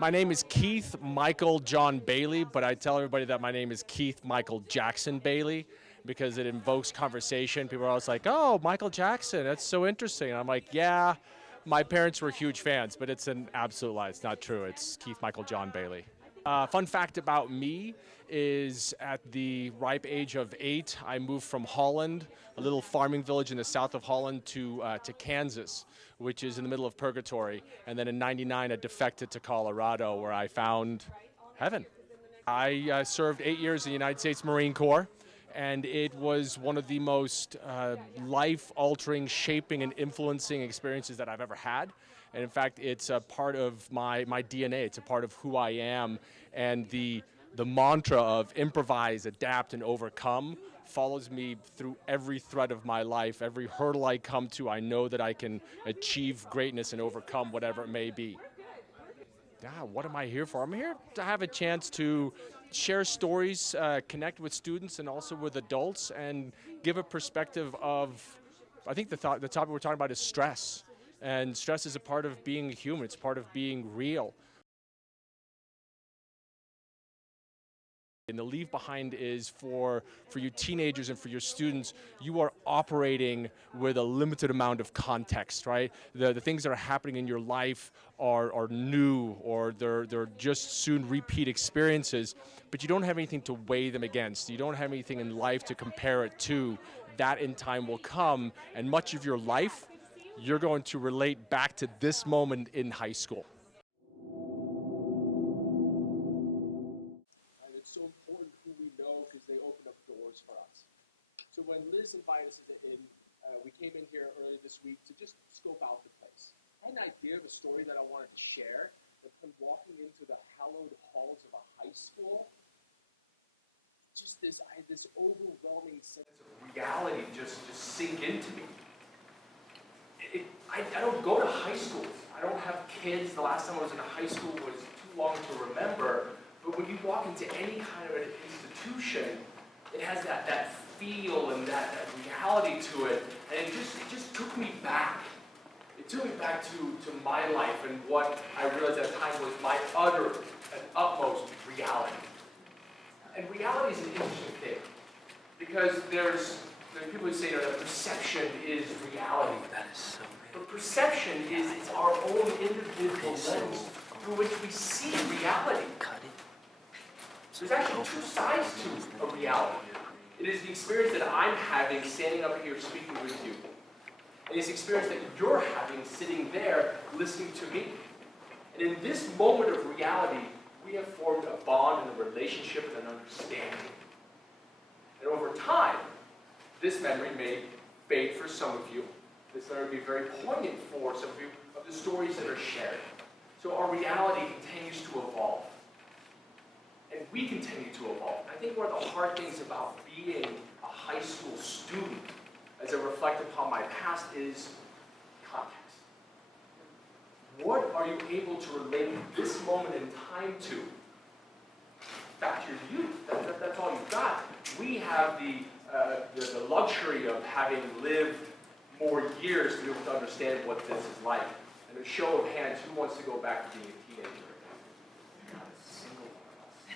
My name is Keith Michael John Bailey, but I tell everybody that my name is Keith Michael Jackson Bailey because it invokes conversation. People are always like, "Oh, Michael Jackson, that's so interesting." And I'm like, "Yeah, my parents were huge fans, but it's an absolute lie. It's not true. It's Keith Michael John Bailey." Fun fact about me is at the ripe age of 8, I moved from Holland, a little farming village in the south of Holland, to Kansas, which is in the middle of purgatory. And then in '99, I defected to Colorado, where I found heaven. I served 8 years in the United States Marine Corps, and it was one of the most life-altering, shaping, and influencing experiences that I've ever had. And in fact, it's a part of my DNA. It's a part of who I am, and the mantra of improvise, adapt, and overcome follows me through every thread of my life. Every hurdle I come to, I know that I can achieve greatness and overcome whatever it may be. What am I here for? I'm here to have a chance to share stories, connect with students and also with adults, and give a perspective of, I think the topic we're talking about is stress. And stress is a part of being human, it's part of being real. And the leave behind is for you teenagers and for your students, you are operating with a limited amount of context, right? The things that are happening in your life are new, or they're just soon repeat experiences, but you don't have anything to weigh them against. You don't have anything in life to compare it to. That in time will come, and much of your life, you're going to relate back to this moment in high school. And it's so important who we know because they open up doors for us. So when Liz invited us we came in here earlier this week to just scope out the place. I had an idea of a story that I wanted to share, and upon walking into the hallowed halls of a high school, I had this overwhelming sense of reality just sink into me. I don't go to high schools. I don't have kids. The last time I was in a high school was too long to remember. But when you walk into any kind of an institution, it has that feel and that reality to it. And it just took me back. It took me back to my life and what I realized at the time was my utter and utmost reality. And reality is an interesting thing, because there's people who say that perception is reality. That is so good. But perception is it's our own individual lens through which we see reality. Cut it. There's actually two sides to a reality. It is the experience that I'm having standing up here speaking with you. And it's the experience that you're having sitting there listening to me. And in this moment of reality, we have formed a bond and a relationship and an understanding. And over time, this memory may fade for some of you. This memory may be very poignant for some of you of the stories that are shared. So our reality continues to evolve. And we continue to evolve. And I think one of the hard things about being a high school student, as I reflect upon my past, is context. What are you able to relate this moment in time to? Back to your youth. That's all you've got. We have the luxury of having lived more years to be able to understand what this is like. And a show of hands, who wants to go back to being a teenager?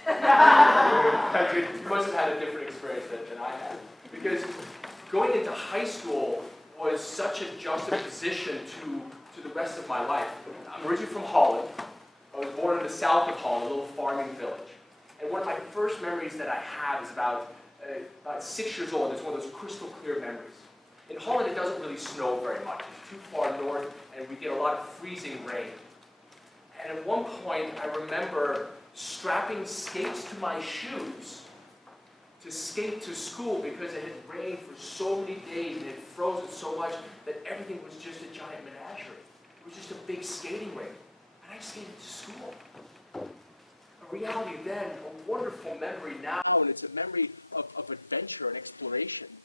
You must have had a different experience than I had. Because going into high school was such a juxtaposition to the rest of my life. I'm originally from Holland. I was born in the south of Holland, a little farming village. And one of my first memories that I have is about 6 years old. It's one of those crystal clear memories. In Holland, it doesn't really snow very much. It's too far north, and we get a lot of freezing rain. And at one point, I remember strapping skates to my shoes to skate to school because it had rained for so many days and it had frozen so much that everything was just a giant menagerie. It was just a big skating rink. And I skated to school. A reality then, a wonderful memory now, and it's a memory of adventure and exploration.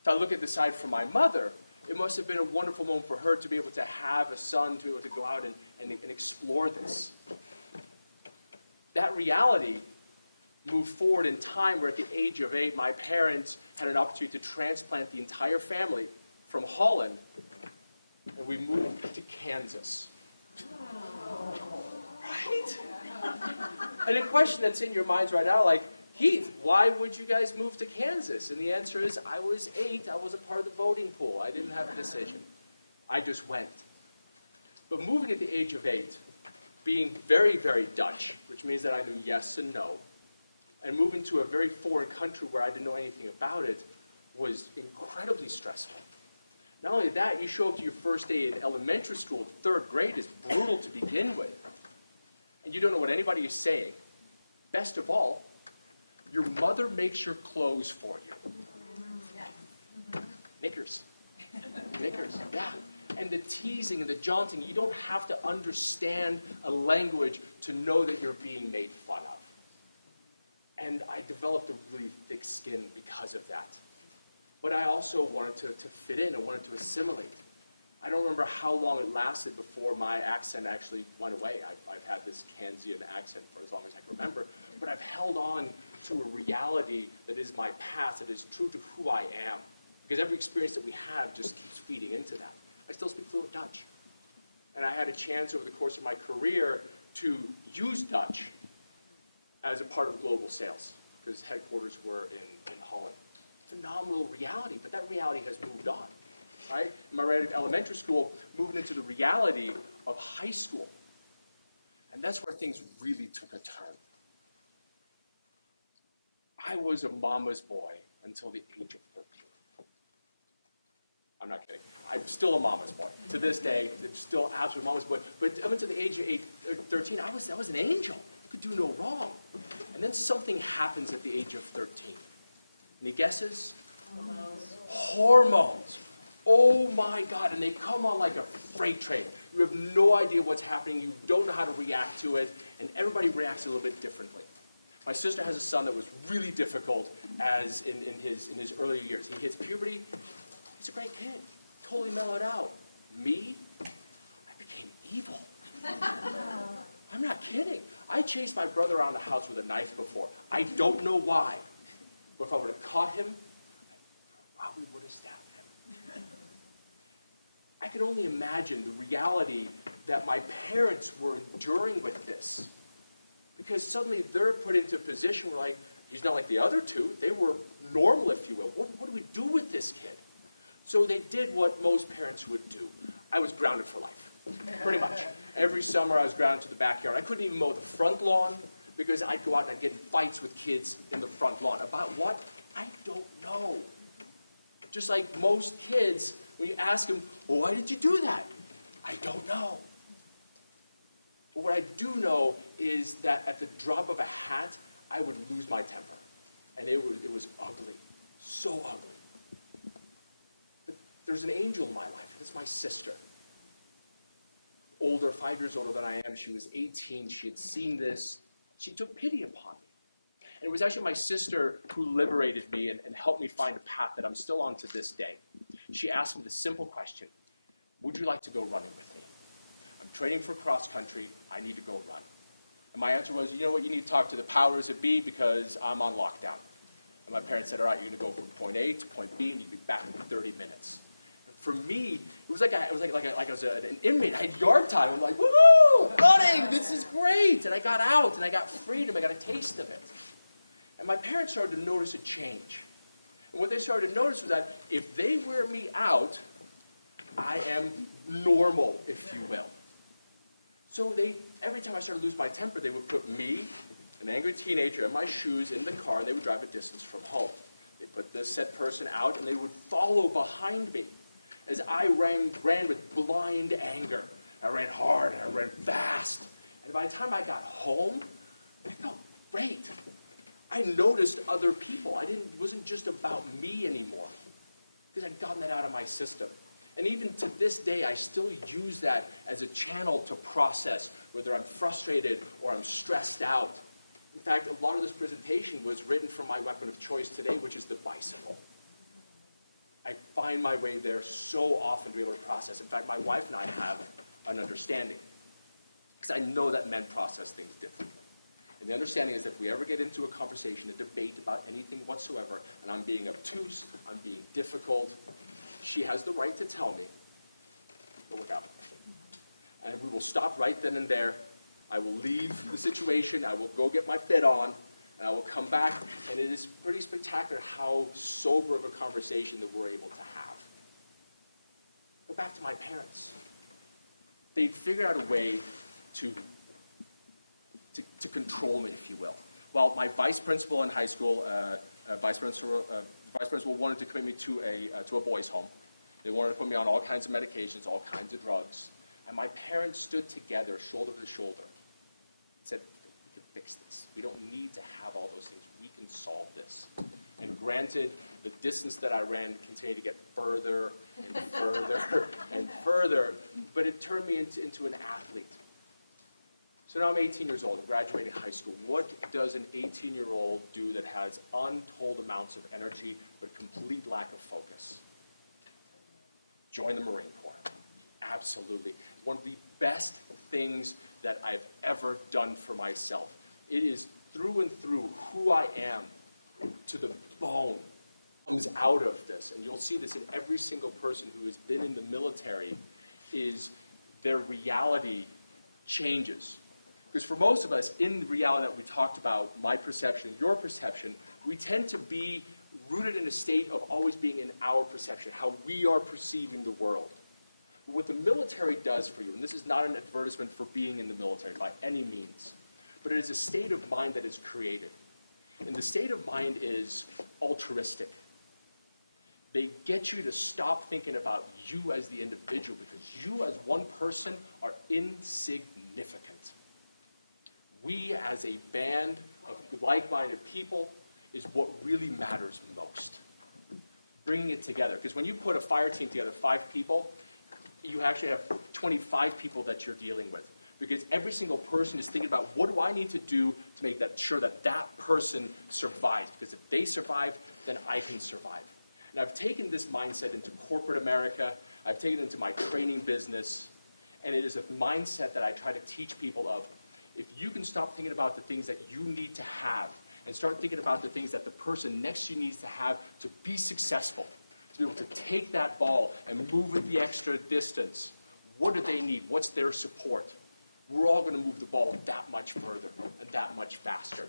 If I look at the side from my mother, it must have been a wonderful moment for her to be able to have a son, to be able to go out and explore this. That reality moved forward in time where at the age of 8, my parents had an opportunity to transplant the entire family from Holland, and we moved to Kansas. Right? And a question that's in your minds right now, like, Keith, why would you guys move to Kansas? And the answer is, I was 8, I was a part of the voting pool. I didn't have a decision. I just went. But moving at the age of 8, being very, very Dutch, which means that I knew yes and no, and moving to a very foreign country where I didn't know anything about it was incredibly stressful. Not only that, you show up to your first day in elementary school, 3rd grade is brutal to begin with. And you don't know what anybody is saying. Best of all, your mother makes your clothes for you. Yes. Knickers. Knickers, yeah. And the teasing and the jaunting, you don't have to understand a language to know that you're being made fun of. And I developed a really thick skin because of that. But I also wanted to fit in, I wanted to assimilate. I don't remember how long it lasted before my accent actually went away. I've had this Kansian accent for as long as I can remember, but I've held on to a reality that is my past, that is true to who I am. Because every experience that we have just keeps feeding into that. I still speak fluent Dutch. And I had a chance over the course of my career to use Dutch as a part of global sales, because headquarters were in Holland. Phenomenal reality, but that reality has moved on. Right? In my elementary school, moving into the reality of high school. And that's where things really took a turn. I was a mama's boy until the age of 13. I'm not kidding. I'm still a mama's boy. To this day, I'm still absolute mama's boy. But up until the age of 13, I was an angel. I could do no wrong. And then something happens at the age of 13. Any guesses? Hormones. Oh my God, and they come on like a freight train. You have no idea what's happening, you don't know how to react to it, and everybody reacts a little bit differently. My sister has a son that was really difficult as in his earlier years. He hits puberty, he's a great kid, totally mellowed out. Me, I became evil. I'm not kidding. I chased my brother around the house with a knife before. I don't know why, but if I would have caught him, I probably would have stabbed him. I can only imagine the reality that my parents were enduring with this. Because suddenly they're put into a position where, like, he's not like the other two. They were normal, if you will. What do we do with this kid? So they did what most parents would do. I was grounded for life, pretty much. Every summer I was grounded to the backyard. I couldn't even mow the front lawn because I'd go out and I'd get in fights with kids in the front lawn. About what? I don't know. Just like most kids, when you ask them, well, why did you do that? I don't know. But what I do know is that at the drop of a hat, I would lose my temper. And it was ugly, so ugly. But there's an angel in my life, and it's my sister. Older, 5 years older than I am, she was 18, she had seen this. She took pity upon me. And it was actually my sister who liberated me and helped me find a path that I'm still on to this day. She asked me the simple question, would you like to go running with me? I'm training for cross country, I need to go run. And my answer was, you know what, you need to talk to the powers that be because I'm on lockdown. And my parents said, all right, you're going to go from point A to point B and you'll be back in 30 minutes. And for me, it was like I was an inmate. I had yard time. I'm like, woohoo, running, this is great. And I got out and I got freedom, I got a taste of it. And my parents started to notice a change. And what they started to notice was that if they wear me out, I am normal, if you will. So every time I started to lose my temper, they would put me, an angry teenager, and my shoes in the car, and they would drive a distance from home. They put this said person out, and they would follow behind me as I ran with blind anger. I ran hard, and I ran fast. And by the time I got home, I felt great. I noticed other people. It wasn't just about me anymore, because I'd gotten that out of my system. And even to this day, I still use that as a channel to process whether I'm frustrated or I'm stressed out. In fact, a lot of this presentation was written from my weapon of choice today, which is the bicycle. I find my way there so often to be able to process. In fact, my wife and I have an understanding, because I know that men process things differently. And the understanding is that if we ever get into a conversation, a debate about anything whatsoever, and I'm being obtuse, I'm being difficult, she has the right to tell me, go look out. And we will stop right then and there. I will leave the situation, I will go get my fit on, and I will come back, and it is pretty spectacular how sober of a conversation that we're able to have. But back to my parents. They figured out a way to control me, if you will. Well, my vice principal in high school, vice principal wanted to commit me to a boys' home. They wanted to put me on all kinds of medications, all kinds of drugs. And my parents stood together, shoulder to shoulder, and said, we can fix this. We don't need to have all those things. We can solve this. And granted, the distance that I ran continued to get further and further and further, but it turned me into an athlete. So now I'm 18 years old, I'm graduating high school. What does an 18-year-old do that has untold amounts of energy but complete lack of focus? Join the Marine Corps. Absolutely. One of the best things that I've ever done for myself. It is through and through who I am, to the bone, comes out of this. And you'll see this in every single person who has been in the military, is their reality changes. Because for most of us, in the reality that we talked about, my perception, your perception, we tend to be rooted in a state of always being in our perception, how we are perceiving the world. But what the military does for you, and this is not an advertisement for being in the military by any means, but it is a state of mind that is created. And the state of mind is altruistic. They get you to stop thinking about you as the individual, because you as one person are insignificant. We as a band of like-minded people is what really matters most. Bringing it together. Because when you put a fire team together, 5 people, you actually have 25 people that you're dealing with. Because every single person is thinking about, what do I need to do to make sure that that person survives? Because if they survive, then I can survive. And I've taken this mindset into corporate America. I've taken it into my training business. And it is a mindset that I try to teach people of, if you can stop thinking about the things that you need to have and start thinking about the things that the person next to you needs to have to be successful, to be able to take that ball and move it the extra distance. What do they need? What's their support? We're all going to move the ball that much further and that much faster.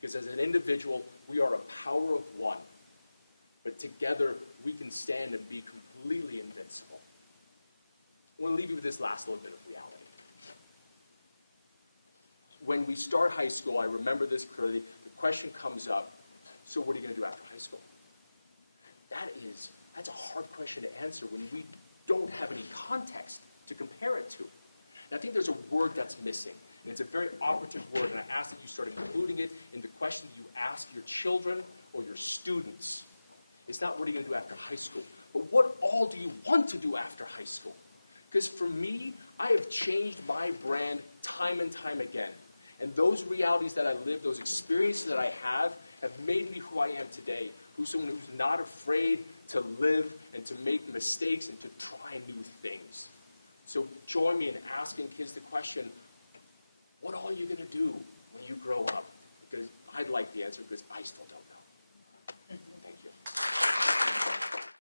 Because as an individual, we are a power of one. But together, we can stand and be completely invincible. I want to leave you with this last little bit of reality. When we start high school, I remember this clearly, the question comes up, so what are you going to do after high school? That's a hard question to answer when we don't have any context to compare it to. And I think there's a word that's missing, and it's a very operative word, and I ask that you start including it in the question that you ask your children or your students. It's not what are you going to do after high school, but what all do you want to do after high school? Because for me, I have changed my brand time and time again. And those realities that I live, those experiences that I have made me who I am today, who's someone who's not afraid to live and to make mistakes and to try new things. So join me in asking kids the question, what are you going to do when you grow up? Because I'd like the answer, because I still don't know.